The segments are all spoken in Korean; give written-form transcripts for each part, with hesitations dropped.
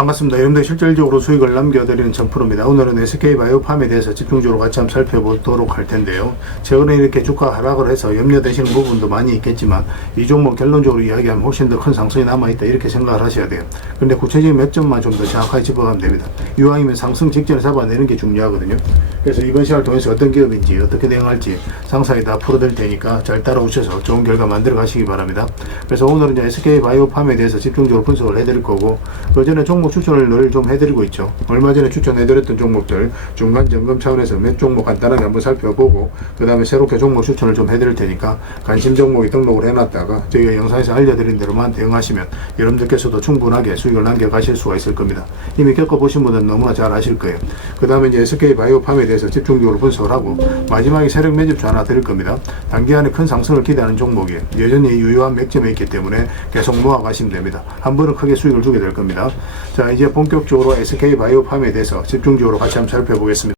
반갑습니다. 여러분들 실질적으로 수익을 남겨드리는 전프로입니다. 오늘은 SK바이오팜에 대해서 집중적으로 같이 한번 살펴보도록 할 텐데요. 최근에 이렇게 주가 하락을 해서 염려되시는 부분도 많이 있겠지만 이 종목 결론적으로 이야기하면 훨씬 더 큰 상승이 남아있다 이렇게 생각을 하셔야 돼요. 그런데 구체적인 맥점만 좀 더 정확하게 짚어가면 됩니다. 이왕이면 상승 직전에 잡아내는 게 중요하거든요. 그래서 이번 시간을 통해서 어떤 기업인지 어떻게 대응할지 상세히 다 풀어드릴 테니까 잘 따라오셔서 좋은 결과 만들어 가시기 바랍니다. 그래서 오늘은 이제 SK바이오팜에 대해서 집중적으로 분석을 해드릴 거고, 그 전에 종목 추천을 늘 좀 해드리고 있죠. 얼마 전에 추천해드렸던 종목들 중간 점검 차원에서 몇 종목 간단하게 한번 살펴보고 그 다음에 새롭게 종목 추천을 좀 해드릴 테니까 관심 종목에 등록을 해놨다가 저희가 영상에서 알려드린 대로만 대응하시면 여러분들께서도 충분하게 수익을 남겨가실 수가 있을 겁니다. 이미 겪어보신 분들은 너무나 잘 아실 거예요. 그 다음에 이제 SK바이오팜에 대해서 집중적으로 분석을 하고 마지막에 세력 매집주 하나 드릴 겁니다. 단기간에 큰 상승을 기대하는 종목이에요. 여전히 유효한 맥점에 있기 때문에 계속 모아가시면 됩니다. 한 번은 크게 수익을 주게 될 겁니다. 자, 이제 본격적으로 SK바이오팜에 대해서 집중적으로 같이 한번 살펴보겠습니다.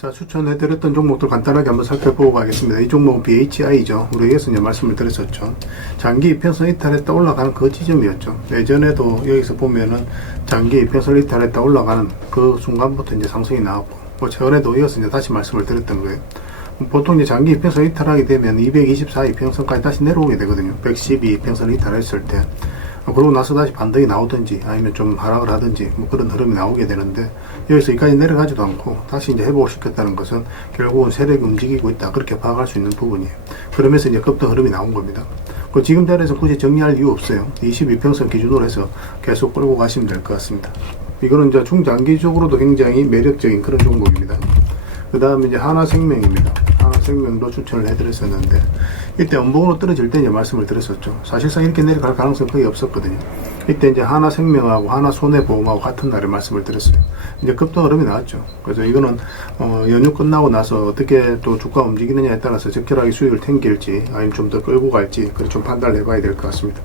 자, 추천해드렸던 종목들 간단하게 한번 살펴보고 가겠습니다. 이 종목은 BHI죠. 우리 여기서 이제 말씀을 드렸었죠. 장기 이평선 이탈했다 올라가는 그 지점이었죠. 예전에도 여기서 보면은 장기 이평선 이탈했다 올라가는 그 순간부터 이제 상승이 나왔고, 뭐 최근에도 이어서 이제 다시 말씀을 드렸던 거예요. 보통 이제 장기 이평선 이탈하게 되면 224 이평선까지 다시 내려오게 되거든요. 112 이평선 이탈했을 때. 그러고 나서 다시 반등이 나오든지 아니면 좀 하락을 하든지 뭐 그런 흐름이 나오게 되는데, 여기서 여기까지 내려가지도 않고 다시 이제 회복을 시켰다는 것은 결국은 세력이 움직이고 있다, 그렇게 파악할 수 있는 부분이에요. 그러면서 이제 급등 흐름이 나온 겁니다. 그 지금 자리에서 굳이 정리할 이유 없어요. 22평선 기준으로 해서 계속 끌고 가시면 될 것 같습니다. 이거는 이제 중장기적으로도 굉장히 매력적인 그런 종목입니다. 그 다음에 이제 하나생명입니다. 하나생명도 추천을 해드렸었는데, 이때 음봉으로 떨어질 때 이제 말씀을 드렸었죠. 사실상 이렇게 내려갈 가능성이 거의 없었거든요. 이때 이제 하나생명하고 하나손해보험하고 같은 날에 말씀을 드렸어요. 이제 급등 흐름이 나왔죠. 그래서 이거는 연휴 끝나고 나서 어떻게 또 주가 움직이느냐에 따라서 적절하게 수익을 챙길지 아니면 좀 더 끌고 갈지, 그걸 좀 판단을 해봐야 될 것 같습니다.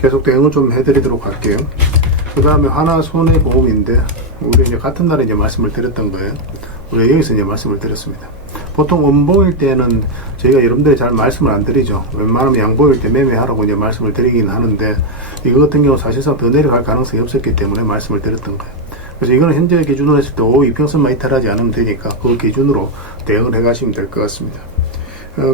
계속 대응을 좀 해드리도록 할게요. 그 다음에 하나손해보험인데, 우리 이제 같은 날에 이제 말씀을 드렸던 거예요. 우리 여기서 이제 말씀을 드렸습니다. 보통 음봉일 때는 저희가 여러분들이 잘 말씀을 안 드리죠. 웬만하면 양봉일 때 매매하라고 이제 말씀을 드리긴 하는데, 이거 같은 경우 사실상 더 내려갈 가능성이 없었기 때문에 말씀을 드렸던 거예요. 그래서 이거는 현재 기준으로 했을 때 이평선만 이탈하지 않으면 되니까 그 기준으로 대응을 해 가시면 될 것 같습니다.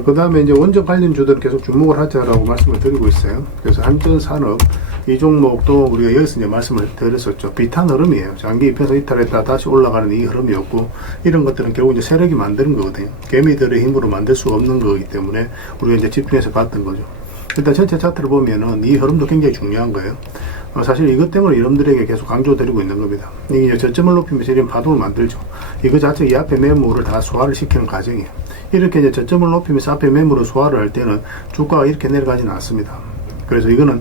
그 다음에 이제 원전 관련주들은 계속 주목을 하자라고 말씀을 드리고 있어요. 그래서 한전산업, 이 종목도 우리가 여기서 이제 말씀을 드렸었죠. 비탄 흐름이에요. 장기 이평선 이탈했다 다시 올라가는 이 흐름이었고, 이런 것들은 결국 이제 세력이 만드는 거거든요. 개미들의 힘으로 만들 수 없는 거기 때문에 우리가 이제 집중해서 봤던 거죠. 일단 전체 차트를 보면은 이 흐름도 굉장히 중요한 거예요. 사실 이것 때문에 여러분들에게 계속 강조드리고 있는 겁니다. 이게 저점을 높이면서 이런 파동을 만들죠. 이거 자체 이 앞에 매물을 다 소화를 시키는 과정이에요. 이렇게 이제 저점을 높이면서 앞에 매물을 소화를 할 때는 주가가 이렇게 내려가지는 않습니다. 그래서 이거는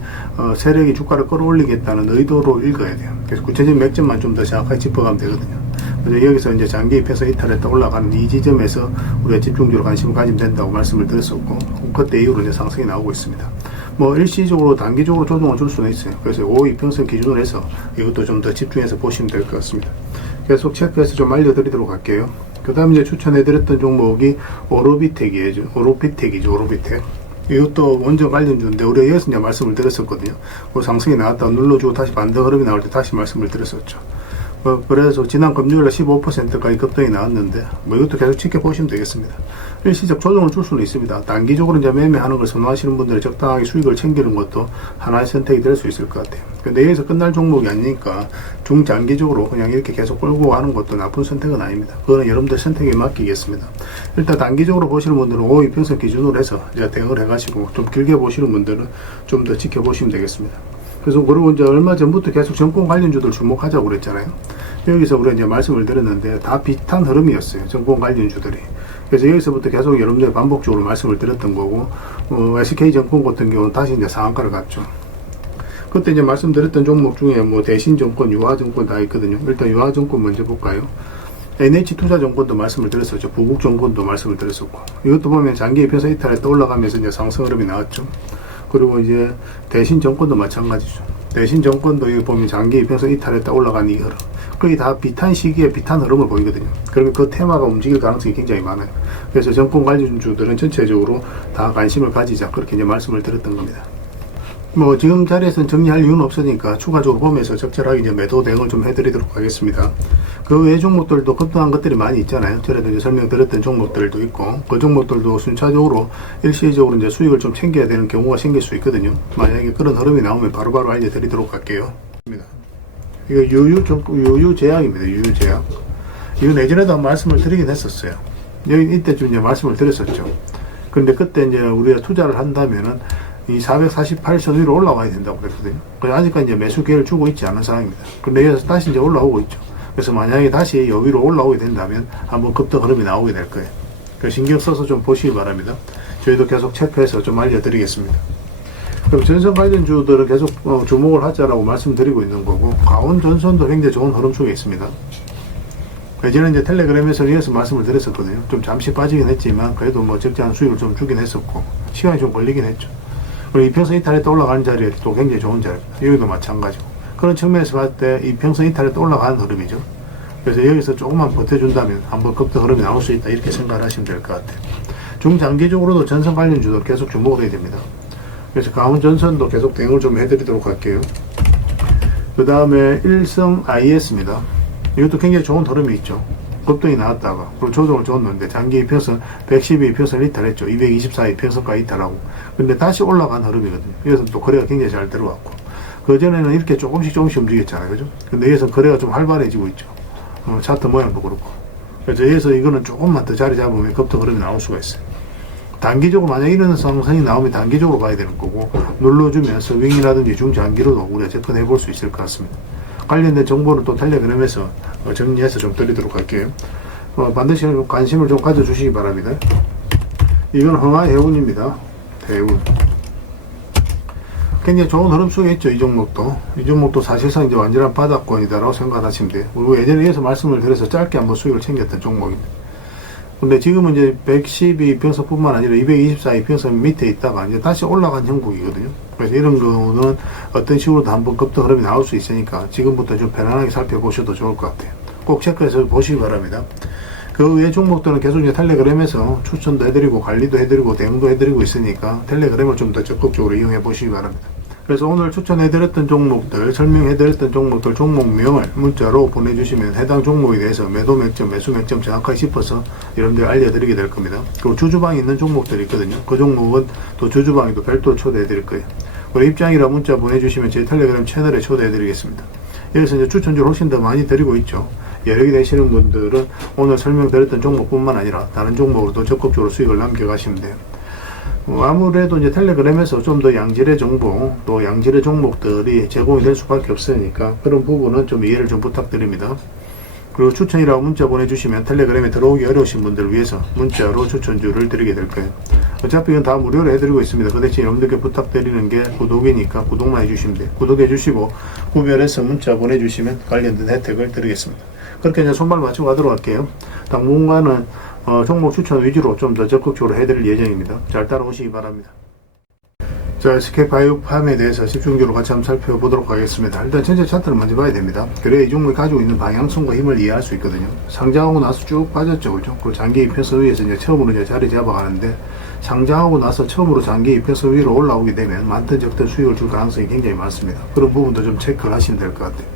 세력이 주가를 끌어올리겠다는 의도로 읽어야 돼요. 그래서 구체적인 맥점만 좀 더 정확하게 짚어가면 되거든요. 그래서 여기서 이제 장기 입해서 이탈했다 올라가는 이 지점에서 우리가 집중적으로 관심을 가지면 된다고 말씀을 드렸었고, 그때 이후로 이제 상승이 나오고 있습니다. 뭐 일시적으로 단기적으로 조정을 줄 수는 있어요. 그래서 5이평선 기준으로 해서 이것도 좀 더 집중해서 보시면 될 것 같습니다. 계속 체크해서 좀 알려드리도록 할게요. 그 다음에 이제 추천해드렸던 종목이 오로비텍이죠. 오로비텍. 이것도 원전 관련주인데, 우리가 여기서 이제 말씀을 드렸었거든요. 그 상승이 나왔다가 눌러주고 다시 반등 흐름이 나올 때 다시 말씀을 드렸었죠. 그래서 지난 금요일에 15%까지 급등이 나왔는데, 뭐 이것도 계속 지켜보시면 되겠습니다. 일시적 조정을 줄 수는 있습니다. 단기적으로 이제 매매하는 걸 선호하시는 분들이 적당하게 수익을 챙기는 것도 하나의 선택이 될 수 있을 것 같아요. 근데 여기서 끝날 종목이 아니니까 중장기적으로 그냥 이렇게 계속 끌고 가는 것도 나쁜 선택은 아닙니다. 그거는 여러분들 선택에 맡기겠습니다. 일단 단기적으로 보시는 분들은 5이평선 기준으로 해서 이제 대응을 해가시고, 좀 길게 보시는 분들은 좀 더 지켜보시면 되겠습니다. 그래서 그리고 이제 얼마 전부터 계속 정권 관련주들 주목하자고 그랬잖아요. 여기서 우리가 이제 말씀을 드렸는데 다 비슷한 흐름이었어요. 정권 관련주들이. 그래서 여기서부터 계속 여러분들 반복적으로 말씀을 드렸던 거고, SK정권 같은 경우는 다시 이제 상한가를 갔죠. 그때 이제 말씀드렸던 종목 중에 뭐 대신정권, 유화정권 다 있거든요. 일단 유화정권 먼저 볼까요? NH투자정권도 말씀을 드렸었죠. 부국정권도 말씀을 드렸었고, 이것도 보면 장기 이평선 이탈했다 올라가면서 이제 상승 흐름이 나왔죠. 그리고 이제 대신정권도 마찬가지죠. 대신정권도 여기 보면 장기 이평선 이탈했다 올라간 이 흐름, 거의 다 비탄 시기에 비탄 흐름을 보이거든요. 그러면 그 테마가 움직일 가능성이 굉장히 많아요. 그래서 정권 관련주들은 전체적으로 다 관심을 가지자, 그렇게 이제 말씀을 드렸던 겁니다. 뭐 지금 자리에서는 정리할 이유는 없으니까 추가적으로 보면서 적절하게 이제 매도 대응을 좀 해드리도록 하겠습니다. 그 외 종목들도 급등한 것들이 많이 있잖아요. 전에도 이제 설명드렸던 종목들도 있고, 그 종목들도 순차적으로 일시적으로 이제 수익을 좀 챙겨야 되는 경우가 생길 수 있거든요. 만약에 그런 흐름이 나오면 바로바로 알려드리도록 할게요. 이거 유유제약입니다. 유유제약. 이건 예전에도 한 말씀을 드리긴 했었어요. 여기 이때쯤 이제 말씀을 드렸었죠. 근데 그때 이제 우리가 투자를 한다면은 이 448선 위로 올라와야 된다고 그랬거든요. 그래서 아직까지 이제 매수 기회를 주고 있지 않은 상황입니다. 근데 여기서 다시 이제 올라오고 있죠. 그래서 만약에 다시 여기로 올라오게 된다면 한번 급등 흐름이 나오게 될 거예요. 그래서 신경 써서 좀 보시기 바랍니다. 저희도 계속 체크해서 좀 알려드리겠습니다. 그럼 전선 관련주들은 계속 주목을 하자라고 말씀드리고 있는 거고, 강원전선도 굉장히 좋은 흐름 속에 있습니다. 예전에 이제 텔레그램에서 이어서 말씀을 드렸었거든요. 좀 잠시 빠지긴 했지만 그래도 뭐 적지 않은 수익을 좀 주긴 했었고, 시간이 좀 걸리긴 했죠. 그리고 이평선 이탈에 또 올라가는 자리에 또 굉장히 좋은 자리입니다. 여기도 마찬가지고. 그런 측면에서 봤을 때 이평선 이탈에 또 올라가는 흐름이죠. 그래서 여기서 조금만 버텨준다면 한번 급등 흐름이 나올 수 있다, 이렇게 생각을 하시면 될 것 같아요. 중장기적으로도 전선 관련주도 계속 주목을 해야 됩니다. 그래서 강원전선도 계속 대응을 좀 해드리도록 할게요. 그 다음에 일성 IS입니다. 이것도 굉장히 좋은 흐름이 있죠. 급등이 나왔다가 그리고 조정을 줬는데 장기 이평선 112 이평선 이탈했죠. 224 이평선까지 이탈하고, 근데 다시 올라간 흐름이거든요. 여기서 또 거래가 굉장히 잘 들어왔고, 그전에는 이렇게 조금씩 움직였잖아요. 그죠? 근데 여기서 거래가 좀 활발해지고 있죠. 차트 모양도 그렇고. 그래서 여기서 이거는 조금만 더 자리 잡으면 급등 흐름이 나올 수가 있어요. 단기적으로 만약 이런 상승이 나오면 단기적으로 가야 되는 거고, 눌러주면서 윙이라든지 중장기로도 우리가 접근해 볼 수 있을 것 같습니다. 관련된 정보는 또 텔레그램에서 정리해서 좀 드리도록 할게요. 반드시 관심을 좀 가져주시기 바랍니다. 이건 흥하해운입니다. 해운. 굉장히 좋은 흐름 속에 있죠. 이 종목도 사실상 이제 완전한 바닥권이다라고 생각하시면 돼요. 그리고 예전에 이어서 말씀을 드려서 짧게 한번 수익을 챙겼던 종목입니다. 근데 지금은 이제 112 이평선뿐만 아니라 224 이평선 밑에 있다가 이제 다시 올라간 형국이거든요. 그래서 이런 거는 어떤 식으로도 한번 급등 흐름이 나올 수 있으니까 지금부터 좀 편안하게 살펴보셔도 좋을 것 같아요. 꼭 체크해서 보시기 바랍니다. 그 외 종목들은 계속 이제 텔레그램에서 추천도 해드리고 관리도 해드리고 대응도 해드리고 있으니까 텔레그램을 좀 더 적극적으로 이용해 보시기 바랍니다. 그래서 오늘 추천해드렸던 종목들, 설명해드렸던 종목들 종목명을 문자로 보내주시면 해당 종목에 대해서 매도 맥점, 매수 맥점 정확하게 짚어서 여러분들 알려드리게 될 겁니다. 그리고 주주방에 있는 종목들이 있거든요. 그 종목은 또 주주방에도 별도로 초대해드릴 거예요. 그리고 입장이라 문자 보내주시면 제 텔레그램 채널에 초대해드리겠습니다. 여기서 이제 추천주를 훨씬 더 많이 드리고 있죠. 여력이 되시는 분들은 오늘 설명드렸던 종목뿐만 아니라 다른 종목으로도 적극적으로 수익을 남겨가시면 돼요. 아무래도 이제 텔레그램에서 좀 더 양질의 정보, 또 양질의 종목들이 제공이 될 수밖에 없으니까 그런 부분은 좀 이해를 좀 부탁드립니다. 그리고 추천이라고 문자 보내주시면 텔레그램에 들어오기 어려우신 분들을 위해서 문자로 추천주를 드리게 될 거예요. 어차피 이건 다 무료로 해드리고 있습니다. 그 대신 여러분들께 부탁드리는 게 구독이니까 구독만 해주시면 돼요. 구독해주시고 구별해서 문자 보내주시면 관련된 혜택을 드리겠습니다. 그렇게 이제 손발 맞추고 가도록 할게요. 당분간은 종목 추천 위주로 좀 더 적극적으로 해드릴 예정입니다. 잘 따라오시기 바랍니다. 자, SK바이오팜에 대해서 집중적으로 같이 한번 살펴보도록 하겠습니다. 일단 전체 차트를 먼저 봐야 됩니다. 그래야 이 종목이 가지고 있는 방향성과 힘을 이해할 수 있거든요. 상장하고 나서 쭉 빠졌죠, 그죠? 그리고 장기 이평선 위에서 이제 처음으로 이제 자리 잡아가는데, 상장하고 나서 처음으로 장기 이평선 위로 올라오게 되면 많든 적든 수익을 줄 가능성이 굉장히 많습니다. 그런 부분도 좀 체크를 하시면 될 것 같아요.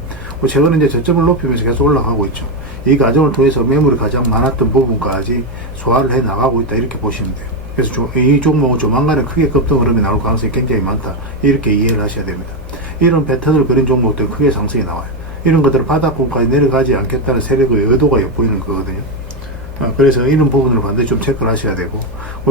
최근에 이제 저점을 높이면서 계속 올라가고 있죠. 이 과정을 통해서 매물이 가장 많았던 부분까지 소화를 해 나가고 있다, 이렇게 보시면 돼요. 그래서 이 종목은 조만간에 크게 급등 흐름이 나올 가능성이 굉장히 많다, 이렇게 이해를 하셔야 됩니다. 이런 패턴을 그린 종목들은 크게 상승이 나와요. 이런 것들은 바닥권까지 내려가지 않겠다는 세력의 의도가 엿보이는 거거든요. 그래서 이런 부분을 반드시 좀 체크를 하셔야 되고,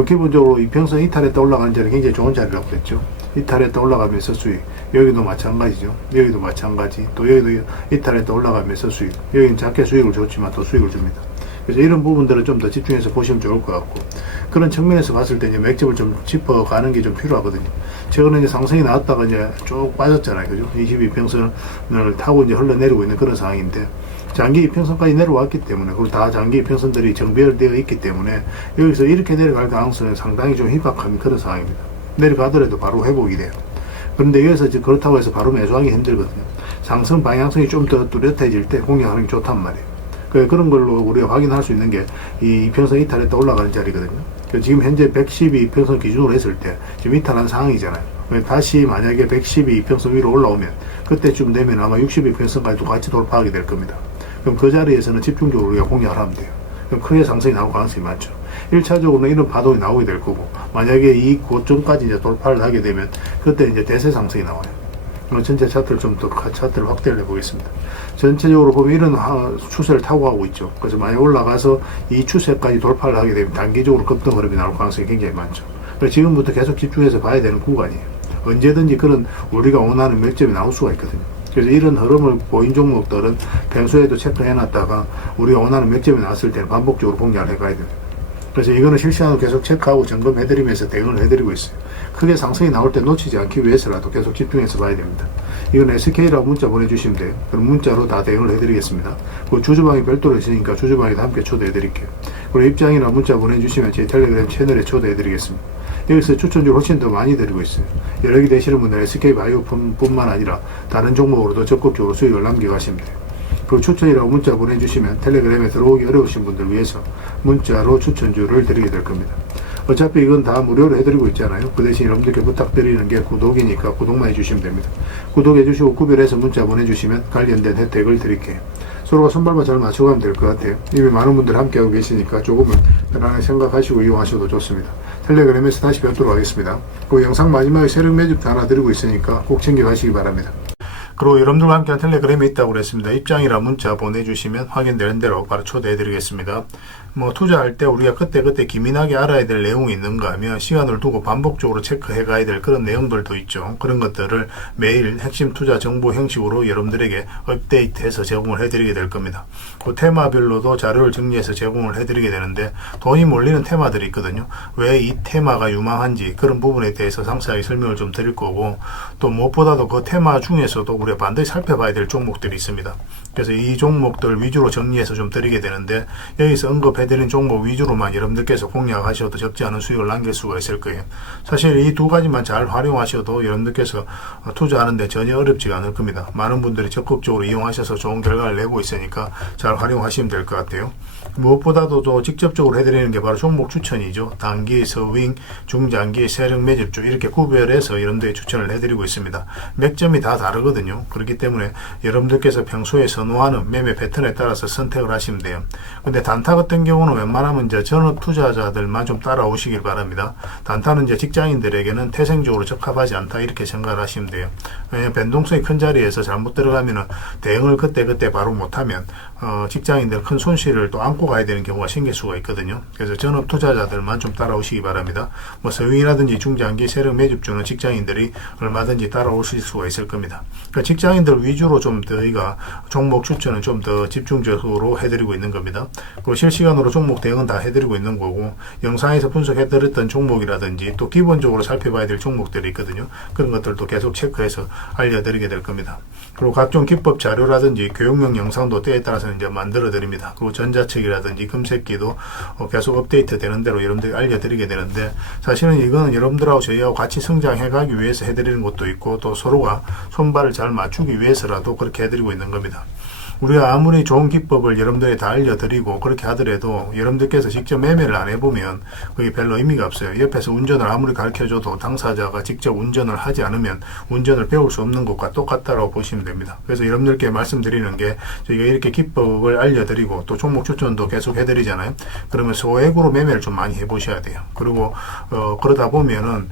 기본적으로 이평선 이탈했다 올라가는 자리는 굉장히 좋은 자리라고 그랬죠. 이탈했다 올라가면서 수익, 여기도 마찬가지죠. 여기도 마찬가지, 또 여기도 이탈했다 올라가면서 수익, 여기는 작게 수익을 줬지만 또 수익을 줍니다. 그래서 이런 부분들을 좀 더 집중해서 보시면 좋을 것 같고, 그런 측면에서 봤을 때 이제 맥점을 좀 짚어가는 게 좀 필요하거든요. 최근에 이제 상승이 나왔다가 이제 쭉 빠졌잖아요. 그죠? 22평선을 타고 이제 흘러내리고 있는 그런 상황인데, 장기 이평선까지 내려왔기 때문에, 그리고 다 장기 이평선들이 정비되어 있기 때문에 여기서 이렇게 내려갈 가능성은 상당히 좀 희박한 그런 상황입니다. 내려가더라도 바로 회복이 돼요. 그런데 여기서 이제 그렇다고 해서 바로 매수하기 힘들거든요. 상승 방향성이 좀 더 뚜렷해질 때 공략하는 게 좋단 말이에요. 그런 걸로 우리가 확인할 수 있는 게 이 이평선 이탈했다 올라가는 자리거든요. 지금 현재 112 이평선 기준으로 했을 때 지금 이탈한 상황이잖아요. 다시 만약에 112평선 위로 올라오면 그때쯤 되면 아마 62평선까지도 같이 돌파하게 될 겁니다. 그럼 그 자리에서는 집중적으로 우리가 공략을 하면 돼요. 그럼 크게 상승이 나올 가능성이 많죠. 1차적으로는 이런 파동이 나오게 될 거고, 만약에 이 고점까지 이제 돌파를 하게 되면 그때 이제 대세 상승이 나와요. 전체 차트를 좀 더 차트를 확대를 해보겠습니다. 전체적으로 보면 이런 추세를 타고 가고 있죠. 그래서 만약 올라가서 이 추세까지 돌파를 하게 되면 단기적으로 급등 흐름이 나올 가능성이 굉장히 많죠. 그래서 지금부터 계속 집중해서 봐야 되는 구간이에요. 언제든지 그런 우리가 원하는 맥점이 나올 수가 있거든요. 그래서 이런 흐름을 보인 종목들은 평소에도 체크해놨다가 우리가 원하는 맥점이 나왔을 때는 반복적으로 공략을 해가야 됩니다. 그래서 이거는 실시간으로 계속 체크하고 점검해드리면서 대응을 해드리고 있어요. 크게 상승이 나올 때 놓치지 않기 위해서라도 계속 집중해서 봐야 됩니다. 이건 SK라고 문자 보내주시면 돼요. 그럼 문자로 다 대응을 해드리겠습니다. 그리고 주주방이 별도로 있으니까 주주방에도 함께 초대해드릴게요. 그리고 입장이나 문자 보내주시면 제 텔레그램 채널에 초대해드리겠습니다. 여기서 추천주를 훨씬 더 많이 드리고 있어요. 여력이 되시는 분들은 SK바이오뿐만 아니라 다른 종목으로도 적극적으로 수익을 남겨가시면 돼요. 그리고 추천이라고 문자 보내주시면 텔레그램에 들어오기 어려우신 분들 위해서 문자로 추천주를 드리게 될 겁니다. 어차피 이건 다 무료로 해드리고 있잖아요. 그 대신 여러분들께 부탁드리는 게 구독이니까 구독만 해주시면 됩니다. 구독해주시고 구별해서 문자 보내주시면 관련된 혜택을 드릴게요. 서로가 손발만 잘 맞춰가면 될 것 같아요. 이미 많은 분들 함께하고 계시니까 조금은 편안하게 생각하시고 이용하셔도 좋습니다. 텔레그램에서 다시 뵙도록 하겠습니다. 그 영상 마지막에 세력 매집도 하나 드리고 있으니까 꼭 챙겨가시기 바랍니다. 그리고 여러분들과 함께한 텔레그램에 있다고 그랬습니다. 입장이라 문자 보내주시면 확인되는 대로 바로 초대해드리겠습니다. 투자할 때 우리가 그때 기민하게 알아야 될 내용이 있는가 하면 시간을 두고 반복적으로 체크해 가야 될 그런 내용들도 있죠. 그런 것들을 매일 핵심 투자 정보 형식으로 여러분들에게 업데이트해서 제공을 해드리게 될 겁니다. 그 테마별로도 자료를 정리해서 제공을 해드리게 되는데 돈이 몰리는 테마들이 있거든요. 왜 이 테마가 유망한지 그런 부분에 대해서 상세하게 설명을 좀 드릴 거고, 또 무엇보다도 그 테마 중에서도 우리가 반드시 살펴봐야 될 종목들이 있습니다. 그래서 이 종목들 위주로 정리해서 좀 드리게 되는데, 여기서 언급해드린 종목 위주로만 여러분들께서 공략하셔도 적지 않은 수익을 남길 수가 있을 거예요. 사실 이 두 가지만 잘 활용하셔도 여러분들께서 투자하는데 전혀 어렵지가 않을 겁니다. 많은 분들이 적극적으로 이용하셔서 좋은 결과를 내고 있으니까 잘 활용하시면 될 것 같아요. 무엇보다도 또 직접적으로 해드리는 게 바로 종목 추천이죠. 단기, 서윙, 중장기, 세력 매집주 이렇게 구별해서 여러분들이 추천을 해드리고 있습니다. 맥점이 다 다르거든요. 그렇기 때문에 여러분들께서 평소에 선호하는 매매 패턴에 따라서 선택을 하시면 돼요. 근데 단타 같은 경우는 웬만하면 이제 전업 투자자들만 좀 따라오시길 바랍니다. 단타는 이제 직장인들에게는 태생적으로 적합하지 않다 이렇게 생각을 하시면 돼요. 왜냐하면 변동성이 큰 자리에서 잘못 들어가면은 대응을 그때 바로 못하면 직장인들 큰 손실을 또 안고 가야 되는 경우가 생길 수가 있거든요. 그래서 전업 투자자들만 좀 따라오시기 바랍니다. 서윙이라든지 중장기 세력 매집주는 직장인들이 얼마든지 따라오실 수가 있을 겁니다. 그러니까 직장인들 위주로 좀 저희가 종목 추천은 좀 더 집중적으로 해드리고 있는 겁니다. 그리고 실시간으로 종목 대응은 다 해드리고 있는 거고, 영상에서 분석해드렸던 종목이라든지 또 기본적으로 살펴봐야 될 종목들이 있거든요. 그런 것들도 계속 체크해서 알려드리게 될 겁니다. 그리고 각종 기법 자료라든지 교육용 영상도 때에 따라서는 이제 만들어 드립니다. 그리고 전자책이라든지 금색기도 계속 업데이트 되는 대로 여러분들이 알려드리게 되는데, 사실은 이거는 여러분들하고 저희하고 같이 성장해 가기 위해서 해드리는 것도 있고, 또 서로가 손발을 잘 맞추기 위해서라도 그렇게 해드리고 있는 겁니다. 우리가 아무리 좋은 기법을 여러분들이 다 알려드리고 그렇게 하더라도 여러분들께서 직접 매매를 안 해보면 그게 별로 의미가 없어요. 옆에서 운전을 아무리 가르쳐줘도 당사자가 직접 운전을 하지 않으면 운전을 배울 수 없는 것과 똑같다고 보시면 됩니다. 그래서 여러분들께 말씀드리는 게, 저희가 이렇게 기법을 알려드리고 또 종목 추천도 계속 해드리잖아요. 그러면 소액으로 매매를 좀 많이 해보셔야 돼요. 그리고 그러다 보면은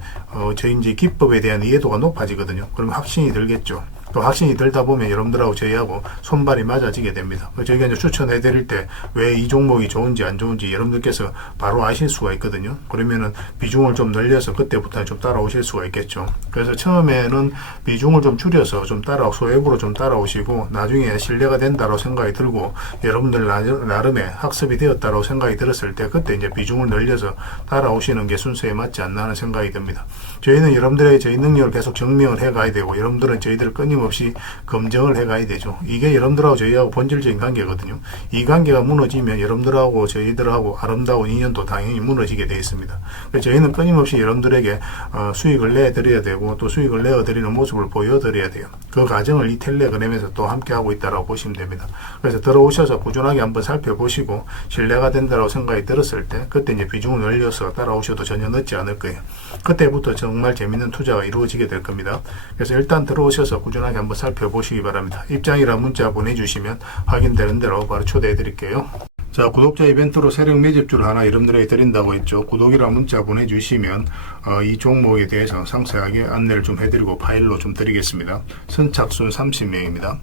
저희 이제 기법에 대한 이해도가 높아지거든요. 그러면 확신이 들겠죠. 또 확신이 들다 보면 여러분들하고 저희하고 손발이 맞아지게 됩니다. 저희가 이제 추천해 드릴 때 왜 이 종목이 좋은지 안 좋은지 여러분들께서 바로 아실 수가 있거든요. 그러면은 비중을 좀 늘려서 그때부터 좀 따라오실 수가 있겠죠. 그래서 처음에는 비중을 좀 줄여서 좀 소액으로 좀 따라오시고, 나중에 신뢰가 된다고 생각이 들고 여러분들 나름의 학습이 되었다고 생각이 들었을 때 그때 이제 비중을 늘려서 따라오시는 게 순서에 맞지 않나 하는 생각이 듭니다. 저희는 여러분들의 저희 능력을 계속 증명을 해 가야 되고, 여러분들은 저희들을 끊임없이 끊임없이 검증을 해가야 되죠. 이게 여러분들하고 저희하고 본질적인 관계거든요. 이 관계가 무너지면 여러분들하고 저희들하고 아름다운 인연도 당연히 무너지게 되어 있습니다. 그래서 저희는 끊임없이 여러분들에게 수익을 내드려야 되고 또 수익을 내어드리는 모습을 보여드려야 돼요. 그 과정을 이 텔레그램에서 또 함께하고 있다고 보시면 됩니다. 그래서 들어오셔서 꾸준하게 한번 살펴보시고 신뢰가 된다고 생각이 들었을 때 그때 이제 비중을 늘려서 따라오셔도 전혀 늦지 않을 거예요. 그때부터 정말 재밌는 투자가 이루어지게 될 겁니다. 그래서 일단 들어오셔서 꾸준하게 한번 살펴보시기 바랍니다. 입장이라 문자 보내주시면 확인되는 대로 바로 초대해 드릴게요. 자, 구독자 이벤트로 세력 매집주를 하나 여러분들에게 드린다고 했죠. 구독이라 문자 보내주시면 이 종목에 대해서 상세하게 안내를 좀 해드리고 파일로 좀 드리겠습니다. 선착순 30명입니다.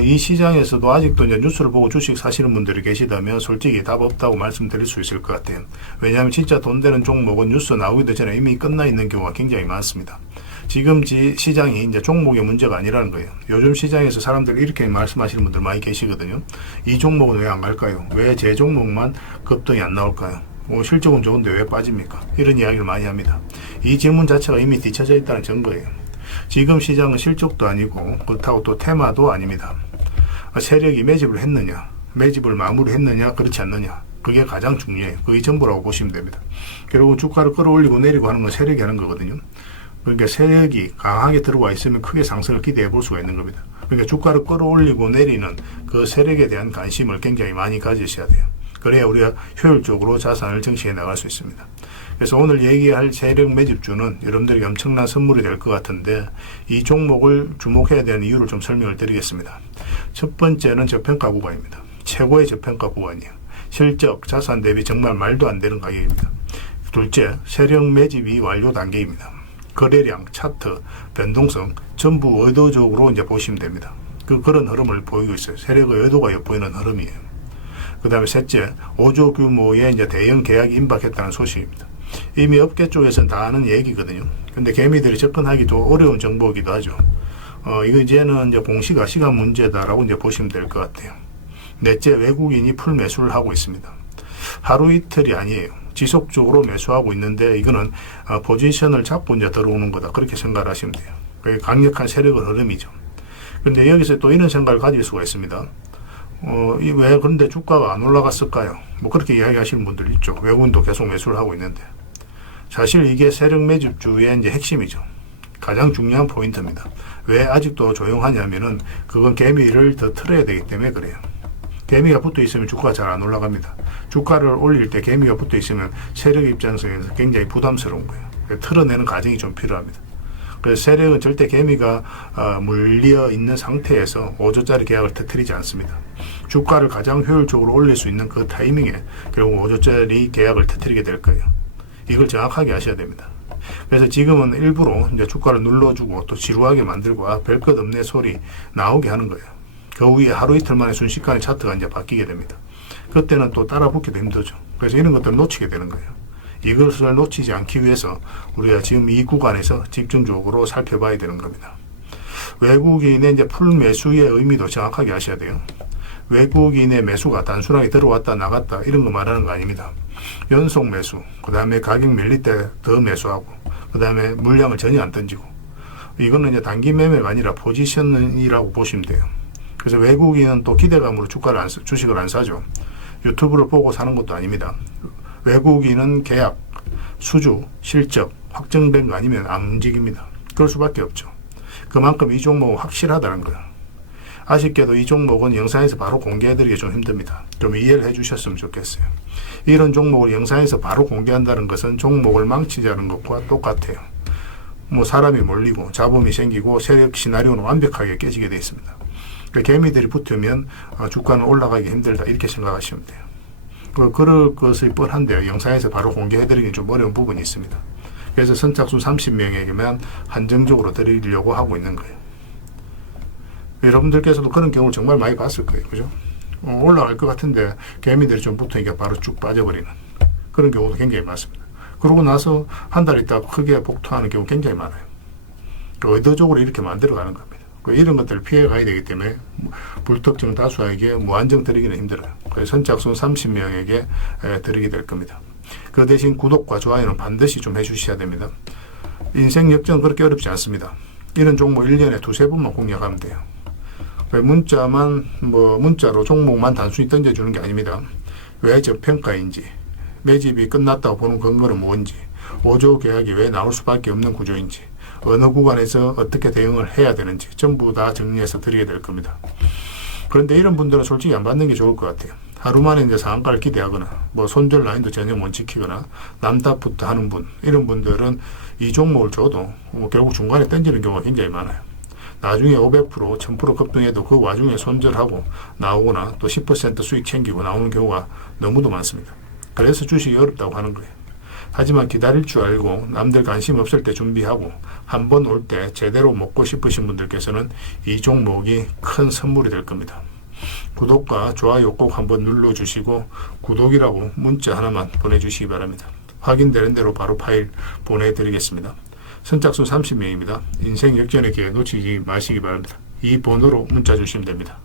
이 시장에서도 아직도 이제 뉴스를 보고 주식 사시는 분들이 계시다면 솔직히 답 없다고 말씀드릴 수 있을 것 같아요. 왜냐하면 진짜 돈 되는 종목은 뉴스 나오기도 전에 이미 끝나 있는 경우가 굉장히 많습니다. 지금 시장이 이제 종목의 문제가 아니라는 거예요. 요즘 시장에서 사람들이 이렇게 말씀하시는 분들 많이 계시거든요. 이 종목은 왜 안 갈까요? 왜 제 종목만 급등이 안 나올까요? 실적은 좋은데 왜 빠집니까? 이런 이야기를 많이 합니다. 이 질문 자체가 이미 뒤쳐져 있다는 증거예요. 지금 시장은 실적도 아니고 그렇다고 또 테마도 아닙니다. 세력이 매집을 했느냐, 매집을 마무리했느냐, 그렇지 않느냐, 그게 가장 중요해요. 그게 전부라고 보시면 됩니다. 결국 주가를 끌어올리고 내리고 하는 건 세력이 하는 거거든요. 그러니까 세력이 강하게 들어와 있으면 크게 상승을 기대해 볼 수가 있는 겁니다. 그러니까 주가를 끌어올리고 내리는 그 세력에 대한 관심을 굉장히 많이 가지셔야 돼요. 그래야 우리가 효율적으로 자산을 증식해 나갈 수 있습니다. 그래서 오늘 얘기할 세력 매집주는 여러분들에게 엄청난 선물이 될 것 같은데 이 종목을 주목해야 되는 이유를 좀 설명을 드리겠습니다. 첫 번째는 저평가 구간입니다. 최고의 저평가 구간이에요. 실적, 자산 대비 정말 말도 안 되는 가격입니다. 둘째, 세력 매집이 완료 단계입니다. 거래량, 차트, 변동성 전부 의도적으로 이제 보시면 됩니다. 그런 흐름을 보이고 있어요. 세력의 의도가 엿보이는 흐름이에요. 그 다음에 셋째, 5조 규모의 이제 대형 계약이 임박했다는 소식입니다. 이미 업계 쪽에서는 다 아는 얘기거든요. 근데 개미들이 접근하기도 어려운 정보이기도 하죠. 이거 이제는 이제 공시가 시간 문제다라고 이제 보시면 될 것 같아요. 넷째, 외국인이 풀 매수를 하고 있습니다. 하루 이틀이 아니에요. 지속적으로 매수하고 있는데 이거는 포지션을 잡고 이제 들어오는 거다. 그렇게 생각을 하시면 돼요. 그게 강력한 세력의 흐름이죠. 그런데 여기서 또 이런 생각을 가질 수가 있습니다. 왜 그런데 주가가 안 올라갔을까요? 뭐 그렇게 이야기하시는 분들 있죠. 외국인도 계속 매수를 하고 있는데. 사실 이게 세력 매집주의 이제 핵심이죠. 가장 중요한 포인트입니다. 왜 아직도 조용하냐면은 그건 개미를 더 틀어야 되기 때문에 그래요. 개미가 붙어 있으면 주가가 잘 안 올라갑니다. 주가를 올릴 때 개미가 붙어 있으면 세력 입장에서 굉장히 부담스러운 거예요. 틀어내는 과정이 좀 필요합니다. 그래서 세력은 절대 개미가 물려 있는 상태에서 5조짜리 계약을 터뜨리지 않습니다. 주가를 가장 효율적으로 올릴 수 있는 그 타이밍에 결국 5조짜리 계약을 터뜨리게 될 거예요. 이걸 정확하게 아셔야 됩니다. 그래서 지금은 일부러 이제 주가를 눌러주고 또 지루하게 만들고 별 것 없네 소리 나오게 하는 거예요. 그 후에 하루 이틀 만에 순식간에 차트가 이제 바뀌게 됩니다. 그때는 또 따라 붙기도 힘들죠. 그래서 이런 것들을 놓치게 되는 거예요. 이것을 놓치지 않기 위해서 우리가 지금 이 구간에서 집중적으로 살펴봐야 되는 겁니다. 외국인의 이제 풀 매수의 의미도 정확하게 아셔야 돼요. 외국인의 매수가 단순하게 들어왔다 나갔다 이런 거 말하는 거 아닙니다. 연속 매수, 그 다음에 가격 밀릴 때 더 매수하고, 그 다음에 물량을 전혀 안 던지고, 이거는 이제 단기 매매가 아니라 포지션이라고 보시면 돼요. 그래서 외국인은 또 기대감으로 주식을 안 사죠. 유튜브를 보고 사는 것도 아닙니다. 외국인은 계약, 수주, 실적 확정된 거 아니면 안 움직입니다. 그럴 수밖에 없죠. 그만큼 이 종목은 확실하다는 거예요. 아쉽게도 이 종목은 영상에서 바로 공개해드리기 좀 힘듭니다. 좀 이해를 해주셨으면 좋겠어요. 이런 종목을 영상에서 바로 공개한다는 것은 종목을 망치자는 것과 똑같아요. 뭐 사람이 몰리고 잡음이 생기고 세력 시나리오는 완벽하게 깨지게 되어 있습니다. 개미들이 붙으면 주가는 올라가기 힘들다 이렇게 생각하시면 돼요. 그럴 것이 뻔한데요. 영상에서 바로 공개해드리기 좀 어려운 부분이 있습니다. 그래서 선착순 30명에게만 한정적으로 드리려고 하고 있는 거예요. 여러분들께서도 그런 경우를 정말 많이 봤을 거예요. 그죠? 올라갈 것 같은데 개미들이 좀 붙으니까 바로 쭉 빠져버리는 그런 경우도 굉장히 많습니다. 그러고 나서 한 달 있다가 크게 복토하는 경우 굉장히 많아요. 의도적으로 이렇게 만들어가는 겁니다. 이런 것들을 피해 가야 되기 때문에 불특정 다수에게 무한정 드리기는 힘들어요. 그래서 선착순 30명에게 드리게 될 겁니다. 그 대신 구독과 좋아요는 반드시 좀 해주셔야 됩니다. 인생 역전은 그렇게 어렵지 않습니다. 이런 종목 1년에 두세 번만 공략하면 돼요. 왜 문자로 종목만 단순히 던져주는 게 아닙니다. 왜 저평가인지, 매집이 끝났다고 보는 근거는 뭔지, 5조 계약이 왜 나올 수밖에 없는 구조인지, 어느 구간에서 어떻게 대응을 해야 되는지 전부 다 정리해서 드리게 될 겁니다. 그런데 이런 분들은 솔직히 안 받는 게 좋을 것 같아요. 하루 만에 이제 상한가를 기대하거나 손절 라인도 전혀 못 지키거나 남탓부터 하는 분, 이런 분들은 이 종목을 줘도 결국 중간에 던지는 경우가 굉장히 많아요. 나중에 500%, 1000% 급등해도 그 와중에 손절하고 나오거나 또 10% 수익 챙기고 나오는 경우가 너무도 많습니다. 그래서 주식이 어렵다고 하는 거예요. 하지만 기다릴 줄 알고 남들 관심 없을 때 준비하고 한 번 올 때 제대로 먹고 싶으신 분들께서는 이 종목이 큰 선물이 될 겁니다. 구독과 좋아요 꼭 한번 눌러주시고 구독이라고 문자 하나만 보내주시기 바랍니다. 확인되는 대로 바로 파일 보내드리겠습니다. 선착순 30명입니다. 인생 역전의 기회 놓치지 마시기 바랍니다. 이 번호로 문자 주시면 됩니다.